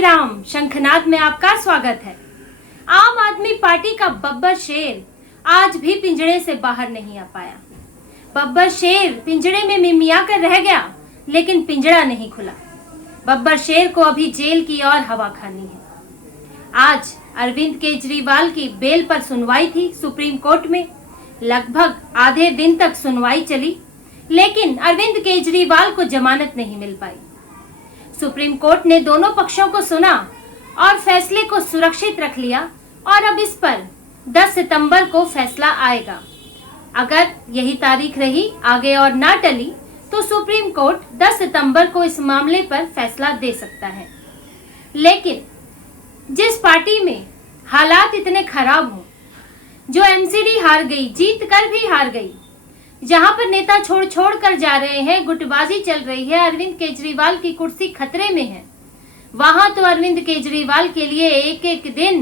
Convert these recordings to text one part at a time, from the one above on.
श्री राम। शंखनाद में आपका स्वागत है। आम आदमी पार्टी का बब्बर शेर आज भी पिंजरे से बाहर नहीं आ पाया। बब्बर शेर पिंजरे में मिमिया कर रह गया, लेकिन पिंजरा नहीं खुला। बब्बर शेर को अभी जेल की और हवा खानी है। आज अरविंद केजरीवाल की बेल पर सुनवाई थी सुप्रीम कोर्ट में। लगभग आधे दिन तक सुनवाई चली, लेकिन अरविंद केजरीवाल को जमानत नहीं मिल पाई। सुप्रीम कोर्ट ने दोनों पक्षों को सुना और फैसले को सुरक्षित रख लिया और अब इस पर 10 सितंबर को फैसला आएगा। अगर यही तारीख रही आगे और ना टली तो सुप्रीम कोर्ट 10 सितंबर को इस मामले पर फैसला दे सकता है। लेकिन जिस पार्टी में हालात इतने खराब हों, जो एमसीडी हार गई, जीत कर भी हार गई, जहां पर नेता छोड़ छोड़ कर जा रहे हैं, गुटबाजी चल रही है, अरविंद केजरीवाल की कुर्सी खतरे में है, वहां तो अरविंद केजरीवाल के लिए एक एक दिन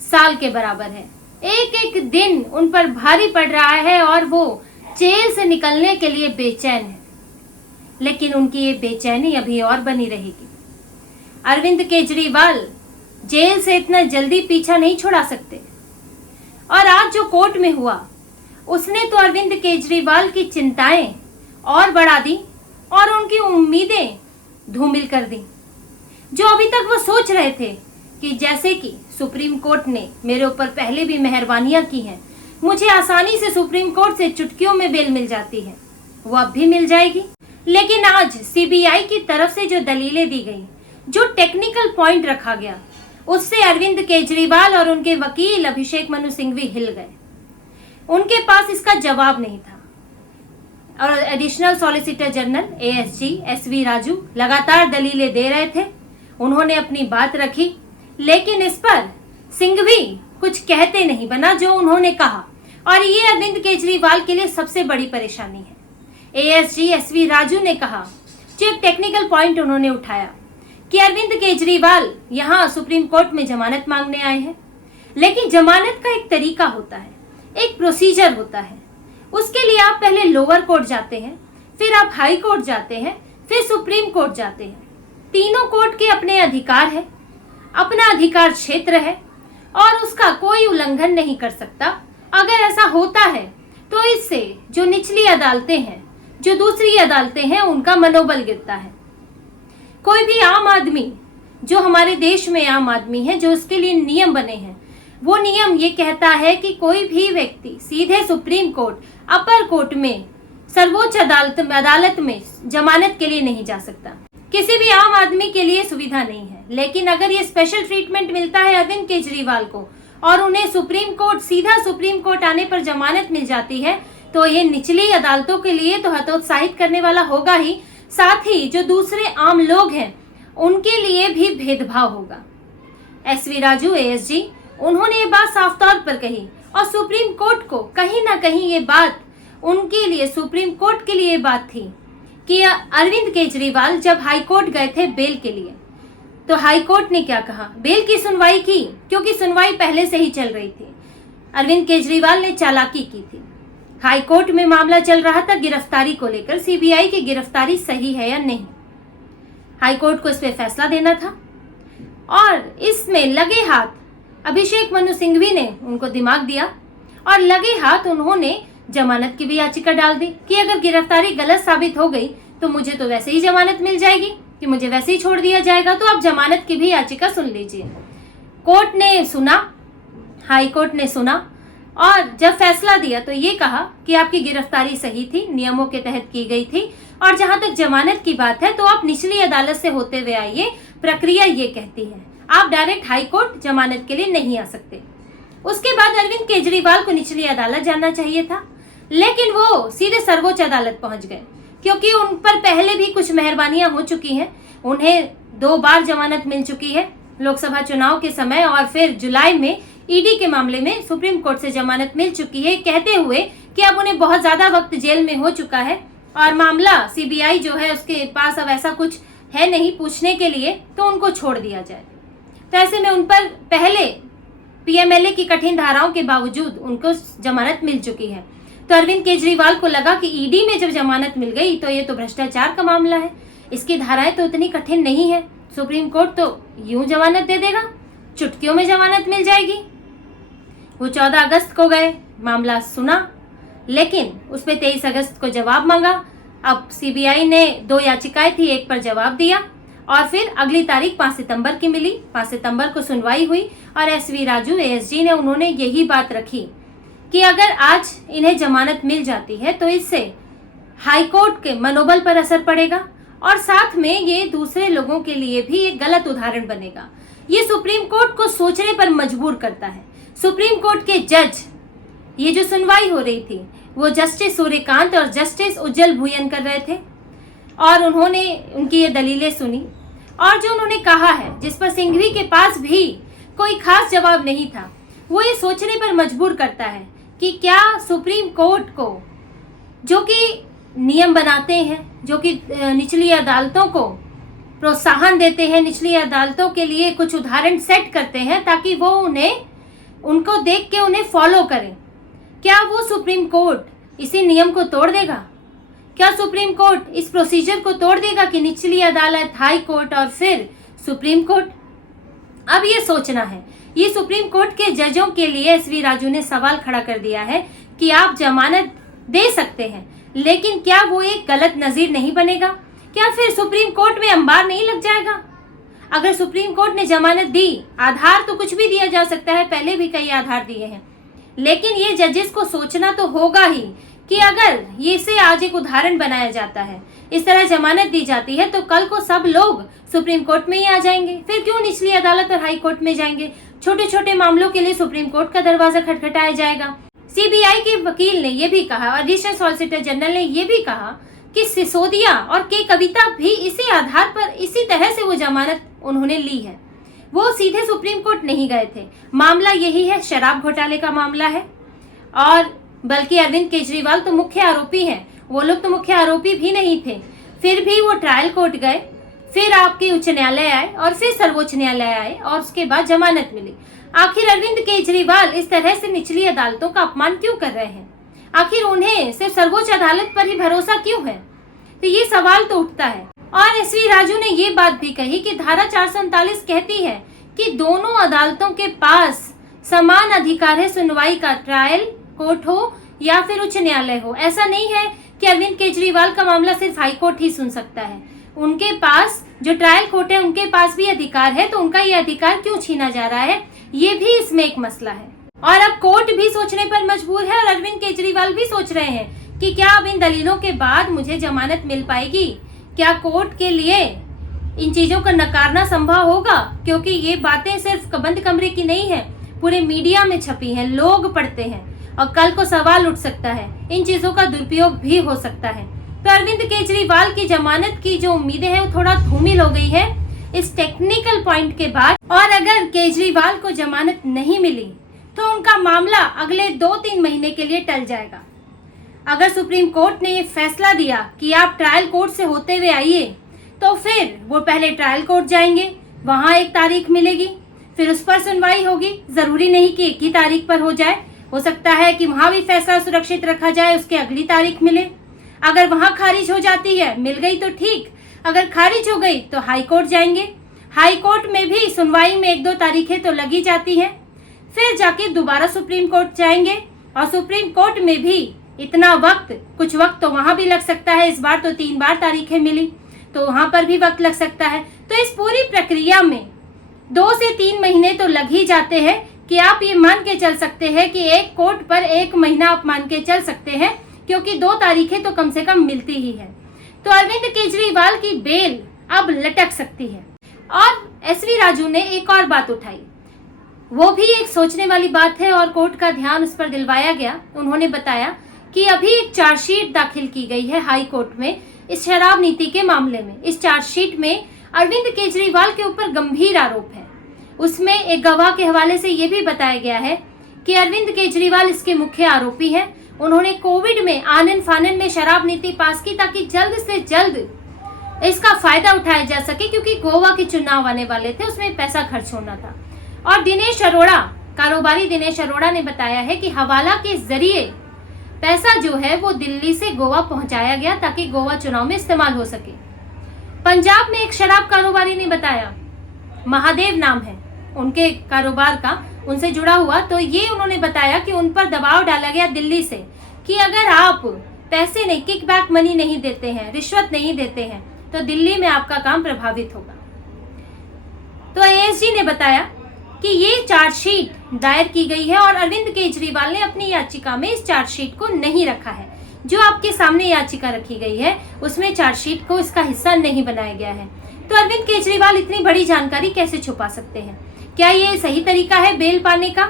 साल के बराबर है। एक एक दिन उन पर भारी पड़ रहा है और वो जेल से निकलने के लिए बेचैन है। लेकिन उनकी ये बेचैनी अभी और बनी रहेगी। अरविंद केजरीवाल जेल से इतना जल्दी पीछा नहीं छुड़ा सकते। और आज जो कोर्ट में हुआ उसने तो अरविंद केजरीवाल की चिंताएं और बढ़ा दी और उनकी उम्मीदें धूमिल कर दी। जो अभी तक वो सोच रहे थे कि जैसे कि सुप्रीम कोर्ट ने मेरे ऊपर पहले भी मेहरबानियां की हैं, मुझे आसानी से सुप्रीम कोर्ट से चुटकियों में बेल मिल जाती है, वो अब भी मिल जाएगी। लेकिन आज सीबीआई की तरफ से जो दलीलें दी गई, जो टेक्निकल पॉइंट रखा गया, उससे अरविंद केजरीवाल और उनके वकील अभिषेक मनु सिंघवी हिल गए। उनके पास इसका जवाब नहीं था और additional solicitor general ASG SV Raju लगातार दलीलें दे रहे थे। उन्होंने अपनी बात रखी, लेकिन इस पर सिंघवी कुछ कहते नहीं बना जो उन्होंने कहा, और ये अरविंद केजरीवाल के लिए सबसे बड़ी परेशानी है। एएसजी एसवी राजू ने कहा, जो एक टेक्निकल पॉइंट उन्होंने उठाया कि अरविंद केजरीवाल यहाँ सुप्रीम कोर्ट में जमानत मांगने आए हैं, लेकिन जमानत का एक तरीका होता है, एक प्रोसीजर होता है। उसके लिए आप पहले लोअर कोर्ट जाते हैं, फिर आप हाई कोर्ट जाते हैं, फिर सुप्रीम कोर्ट जाते हैं। तीनों कोर्ट के अपने अधिकार है, अपना अधिकार क्षेत्र है और उसका कोई उल्लंघन नहीं कर सकता। अगर ऐसा होता है तो इससे जो निचली अदालतें हैं, जो दूसरी अदालतें हैं, उनका मनोबल गिरता है। कोई भी आम आदमी, जो हमारे देश में आम आदमी है, जो उसके लिए नियम बने हैं, वो नियम ये कहता है कि कोई भी व्यक्ति सीधे सुप्रीम कोर्ट, अपर कोर्ट में, सर्वोच्च अदालत में जमानत के लिए नहीं जा सकता। किसी भी आम आदमी के लिए सुविधा नहीं है। लेकिन अगर ये स्पेशल ट्रीटमेंट मिलता है अरविंद केजरीवाल को और उन्हें सुप्रीम कोर्ट, सीधा सुप्रीम कोर्ट आने पर जमानत मिल जाती है, तो ये निचली अदालतों के लिए तो हतोत्साहित करने वाला होगा ही, साथ ही जो दूसरे आम लोग हैं उनके लिए भी भेदभाव होगा। एसवी राजू एएसजी, उन्होंने ये बात साफ तौर पर कही और सुप्रीम कोर्ट को कहीं ना कहीं ये बात उनके लिए, सुप्रीम कोर्ट के लिए बात थी कि अरविंद केजरीवाल जब हाई कोर्ट गए थे बेल के लिए, तो हाई कोर्ट ने क्या कहा, बेल की सुनवाई की, क्योंकि सुनवाई पहले से ही चल रही थी। अरविंद केजरीवाल ने चालाकी की थी। हाई कोर्ट में मामला चल रहा था गिरफ्तारी को लेकर, सीबीआई की गिरफ्तारी सही है या नहीं। हाई कोर्ट को इस पे फैसला देना था और इसमें लगे हाथ अभिषेक मनु सिंघवी ने उनको दिमाग दिया और लगे हाथ उन्होंने जमानत की भी याचिका डाल दी कि अगर गिरफ्तारी गलत साबित हो गई तो मुझे तो वैसे ही जमानत मिल जाएगी, कि मुझे वैसे ही छोड़ दिया जाएगा, तो आप जमानत की भी याचिका सुन लीजिए। कोर्ट ने सुना, हाई कोर्ट ने सुना और जब फैसला दिया तो ये कहा कि आपकी गिरफ्तारी सही थी, नियमों के तहत की गई थी, और जहां तक जमानत की बात है तो आप निचली अदालत से होते हुए आइए, प्रक्रिया ये कहती है, आप डायरेक्ट हाई कोर्ट जमानत के लिए नहीं आ सकते। उसके बाद अरविंद केजरीवाल को निचली अदालत जाना चाहिए था, लेकिन वो सीधे सर्वोच्च अदालत पहुंच गए, क्योंकि उन पर पहले भी कुछ मेहरबानियां हो चुकी हैं। उन्हें 2 बार जमानत मिल चुकी है, लोकसभा चुनाव के समय और फिर जुलाई में ईडी के मामले में सुप्रीम कोर्ट से जमानत मिल चुकी है, कहते हुए कि अब उन्हें बहुत ज्यादा वक्त जेल में हो चुका है और मामला सीबीआई जो है उसके पास अब ऐसा कुछ है नहीं पूछने के लिए, तो उनको छोड़ दिया जाए। तो ऐसे में उन पर पहले पीएमएलए की कठिन धाराओं के बावजूद उनको जमानत मिल चुकी है। तो अरविंद केजरीवाल को लगा कि ईडी में जब जमानत मिल गई तो ये तो भ्रष्टाचार का मामला है, इसकी धाराएं तो उतनी कठिन नहीं है, सुप्रीम कोर्ट तो यूं जमानत दे देगा, चुटकियों में जमानत मिल जाएगी। वो 14 अगस्त को गए, मामला सुना, लेकिन उस पे 23 अगस्त को जवाब मांगा। अब सीबीआई ने 2 याचिकाएं थी, एक पर जवाब दिया और फिर अगली तारीख 5 सितंबर की मिली। 5 सितंबर को सुनवाई हुई और एसवी राजू एएसजी ने उन्होंने यही बात रखी कि अगर आज इन्हें जमानत मिल जाती है तो इससे हाईकोर्ट के मनोबल पर असर पड़ेगा और साथ में ये दूसरे लोगों के लिए भी एक गलत उदाहरण बनेगा। ये सुप्रीम कोर्ट को सोचने पर मजबूर करता है। सुप्रीम कोर्ट के जज, ये जो सुनवाई हो रही थी वो जस्टिस सूर्यकांत और जस्टिस उज्जवल भुयन कर रहे थे और उन्होंने उनकी ये दलीलें सुनी और जो उन्होंने कहा है, जिस पर सिंघवी के पास भी कोई खास जवाब नहीं था, वो ये सोचने पर मजबूर करता है कि क्या सुप्रीम कोर्ट को, जो कि नियम बनाते हैं, जो कि निचली अदालतों को प्रोत्साहन देते हैं, निचली अदालतों के लिए कुछ उदाहरण सेट करते हैं ताकि वो उनको देख के उन्हें फॉलो करें, क्या वो सुप्रीम कोर्ट इसी नियम को तोड़ देगा? क्या सुप्रीम कोर्ट इस प्रोसीजर को तोड़ देगा कि निचली अदालत, हाई कोर्ट और फिर सुप्रीम कोर्ट? अब ये सोचना है। ये सुप्रीम कोर्ट के जजों के लिए एसवी राजू ने सवाल खड़ा कर दिया है कि आप जमानत दे सकते हैं, लेकिन क्या वो एक गलत नजीर नहीं बनेगा? क्या फिर सुप्रीम कोर्ट में अंबार नहीं लग जाएगा? अगर सुप्रीम कोर्ट ने जमानत दी, आधार तो कुछ भी दिया जा सकता है, पहले भी कई आधार दिए हैं, लेकिन ये जजेस को सोचना तो होगा ही कि अगर ये से आज एक उदाहरण बनाया जाता है, इस तरह जमानत दी जाती है, तो कल को सब लोग सुप्रीम कोर्ट में ही आ जाएंगे। फिर क्यों निचली अदालत और हाई कोर्ट में जाएंगे? छोटे छोटे मामलों के लिए सुप्रीम कोर्ट का दरवाजा खटखटाया जाएगा। सीबीआई के वकील ने यह भी कहा, एडिशनल सॉलिसिटर जनरल ने यह भी कहा कि सिसोदिया और के कविता भी इसी आधार पर, इसी तरह से वो जमानत उन्होंने ली है। वो सीधे सुप्रीम कोर्ट नहीं गए थे। मामला यही है, शराब घोटाले का मामला है और बल्कि अरविंद केजरीवाल तो मुख्य आरोपी हैं, वो लोग तो मुख्य आरोपी भी नहीं थे। फिर भी वो ट्रायल कोर्ट गए, फिर आपके उच्च न्यायालय आए और फिर सर्वोच्च न्यायालय आए और उसके बाद जमानत मिली। आखिर अरविंद केजरीवाल इस तरह से निचली अदालतों का अपमान क्यों कर रहे हैं? आखिर उन्हें सिर्फ सर्वोच्च अदालत पर ही भरोसा क्यों है? तो ये सवाल तो उठता है। और एसवी राजू ने ये बात भी कही कि धारा 439 कहती है कि दोनों अदालतों के पास समान अधिकार है सुनवाई का, ट्रायल कोर्ट हो या फिर उच्च न्यायालय हो। ऐसा नहीं है कि अरविंद केजरीवाल का मामला सिर्फ हाई कोर्ट ही सुन सकता है। उनके पास जो ट्रायल कोर्ट है उनके पास भी अधिकार है, तो उनका ये अधिकार क्यों छीना जा रहा है, ये भी इसमें एक मसला है। और अब कोर्ट भी सोचने पर मजबूर है और अरविंद केजरीवाल भी सोच रहे हैं कि क्या अब इन दलीलों के बाद मुझे जमानत मिल पाएगी? क्या कोर्ट के लिए इन चीजों का नकारना संभव होगा? क्योंकि ये बातें सिर्फ बंद कमरे की नहीं है, पूरे मीडिया में छपी है, लोग पढ़ते हैं और कल को सवाल उठ सकता है, इन चीजों का दुरुपयोग भी हो सकता है। तो अरविंद केजरीवाल की जमानत की जो उम्मीदें हैं वो थोड़ा धूमिल हो गई है इस टेक्निकल पॉइंट के बाद। और अगर केजरीवाल को जमानत नहीं मिली तो उनका मामला अगले 2-3 महीने के लिए टल जाएगा। अगर सुप्रीम कोर्ट ने ये फैसला दिया कि आप ट्रायल कोर्ट से होते हुए आइए, तो फिर वो पहले ट्रायल कोर्ट जाएंगे, वहां एक तारीख मिलेगी, फिर उस पर सुनवाई होगी। जरूरी नहीं कि एक ही तारीख पर हो जाए, हो सकता है कि वहां भी फैसला सुरक्षित रखा जाए, उसके अगली तारीख मिले। अगर वहां खारिज हो जाती है, मिल गई तो ठीक, अगर खारिज हो गई तो हाई कोर्ट जाएंगे। हाई कोर्ट में भी सुनवाई में 1-2 तारीखें तो लगी जाती हैं, फिर जाके दोबारा सुप्रीम कोर्ट जाएंगे और सुप्रीम कोर्ट में भी इतना वक्त, कुछ वक्त तो वहां भी लग सकता है। इस बार तो 3 बार तारीखें मिली, तो वहां पर भी वक्त लग सकता है। तो इस पूरी प्रक्रिया में 2 से 3 महीने तो लग ही जाते हैं कि आप ये मान के चल सकते हैं कि एक कोर्ट पर 1 महीना आप मान के चल सकते हैं, क्योंकि 2 तारीखें तो कम से कम मिलती ही है। तो अरविंद केजरीवाल की बेल अब लटक सकती है। और एसवी राजू ने एक और बात उठाई, वो भी एक सोचने वाली बात है और कोर्ट का ध्यान उस पर दिलवाया गया। उन्होंने बताया कि अभी एक चार्जशीट दाखिल की गई है हाई कोर्ट में इस शराब नीति के मामले में। इस चार्जशीट में अरविंद केजरीवाल के ऊपर गंभीर आरोप है। उसमें एक गवाह के हवाले से ये भी बताया गया है कि अरविंद केजरीवाल इसके मुख्य आरोपी हैं। उन्होंने कोविड में आनन फानन में शराब नीति पास की ताकि जल्द से जल्द इसका फायदा उठाया जा सके, क्योंकि गोवा के चुनाव आने वाले थे, उसमें पैसा खर्च होना था। और दिनेश अरोड़ा, कारोबारी दिनेश अरोड़ा ने बताया है कि हवाला के जरिए पैसा जो है वो दिल्ली से गोवा पहुंचाया गया ताकि गोवा चुनाव में इस्तेमाल हो सके। पंजाब में एक शराब कारोबारी ने बताया, महादेव नाम है उनके कारोबार का, उनसे जुड़ा हुआ, तो ये उन्होंने बताया कि उन पर दबाव डाला गया दिल्ली से कि अगर आप पैसे नहीं, किकबैक मनी नहीं देते हैं, रिश्वत नहीं देते हैं, तो दिल्ली में आपका काम प्रभावित होगा। तो एएसजी ने बताया कि ये चार्जशीट दायर की गई है और अरविंद केजरीवाल ने अपनी याचिका में इस चार्जशीट को नहीं रखा है। जो आपके सामने याचिका रखी गई है उसमें चार्जशीट को इसका हिस्सा नहीं बनाया गया है। तो अरविंद केजरीवाल इतनी बड़ी जानकारी कैसे छुपा सकते हैं? क्या ये सही तरीका है बेल पाने का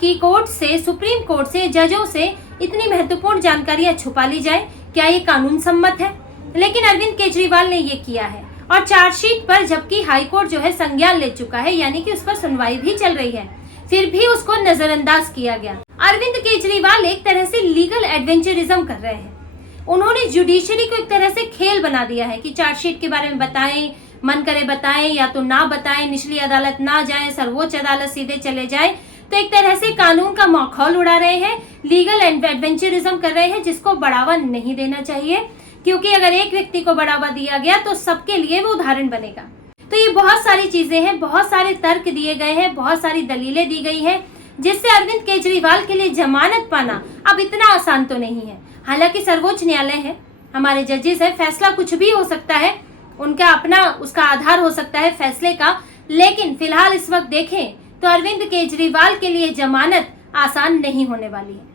कि कोर्ट से, सुप्रीम कोर्ट से, जजों से इतनी महत्वपूर्ण जानकारियां छुपा ली जाए? क्या ये कानून सम्मत है? लेकिन अरविंद केजरीवाल ने ये किया है और चार्जशीट पर जबकि हाईकोर्ट जो है संज्ञान ले चुका है, यानी कि उस पर सुनवाई भी चल रही है, फिर भी उसको नजरअंदाज किया गया। अरविंद केजरीवाल एक तरह से लीगल एडवेंचरिज्म कर रहे हैं। उन्होंने जुडिशरी को एक तरह से खेल बना दिया है कि चार्जशीट के बारे में बताएं, मन करे बताएं या तो ना बताएं, निचली अदालत ना जाएं, सर्वोच्च अदालत सीधे चले जाएं। तो एक तरह से कानून का मखौल उड़ा रहे हैं, लीगल एडवेंचरिज्म कर रहे हैं, जिसको बढ़ावा नहीं देना चाहिए, क्योंकि अगर एक व्यक्ति को बढ़ावा दिया गया तो सबके लिए वो उदाहरण बनेगा। तो ये बहुत सारी चीजें हैं, बहुत सारे तर्क दिए गए हैं, बहुत सारी दलीलें दी गई हैं, जिससे अरविंद केजरीवाल के लिए जमानत पाना अब इतना आसान तो नहीं है। हालांकि सर्वोच्च न्यायालय है, हमारे जजेस है, फैसला कुछ भी हो सकता है, उनका अपना उसका आधार हो सकता है फैसले का, लेकिन फिलहाल इस वक्त देखें तो अरविंद केजरीवाल के लिए जमानत आसान नहीं होने वाली है।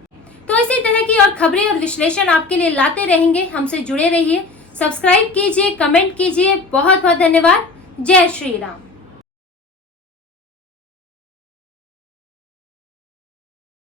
तो इसी तरह की और खबरें और विश्लेषण आपके लिए लाते रहेंगे, हमसे जुड़े रहिए, सब्सक्राइब कीजिए, कमेंट कीजिए। बहुत बहुत धन्यवाद। जय श्री राम।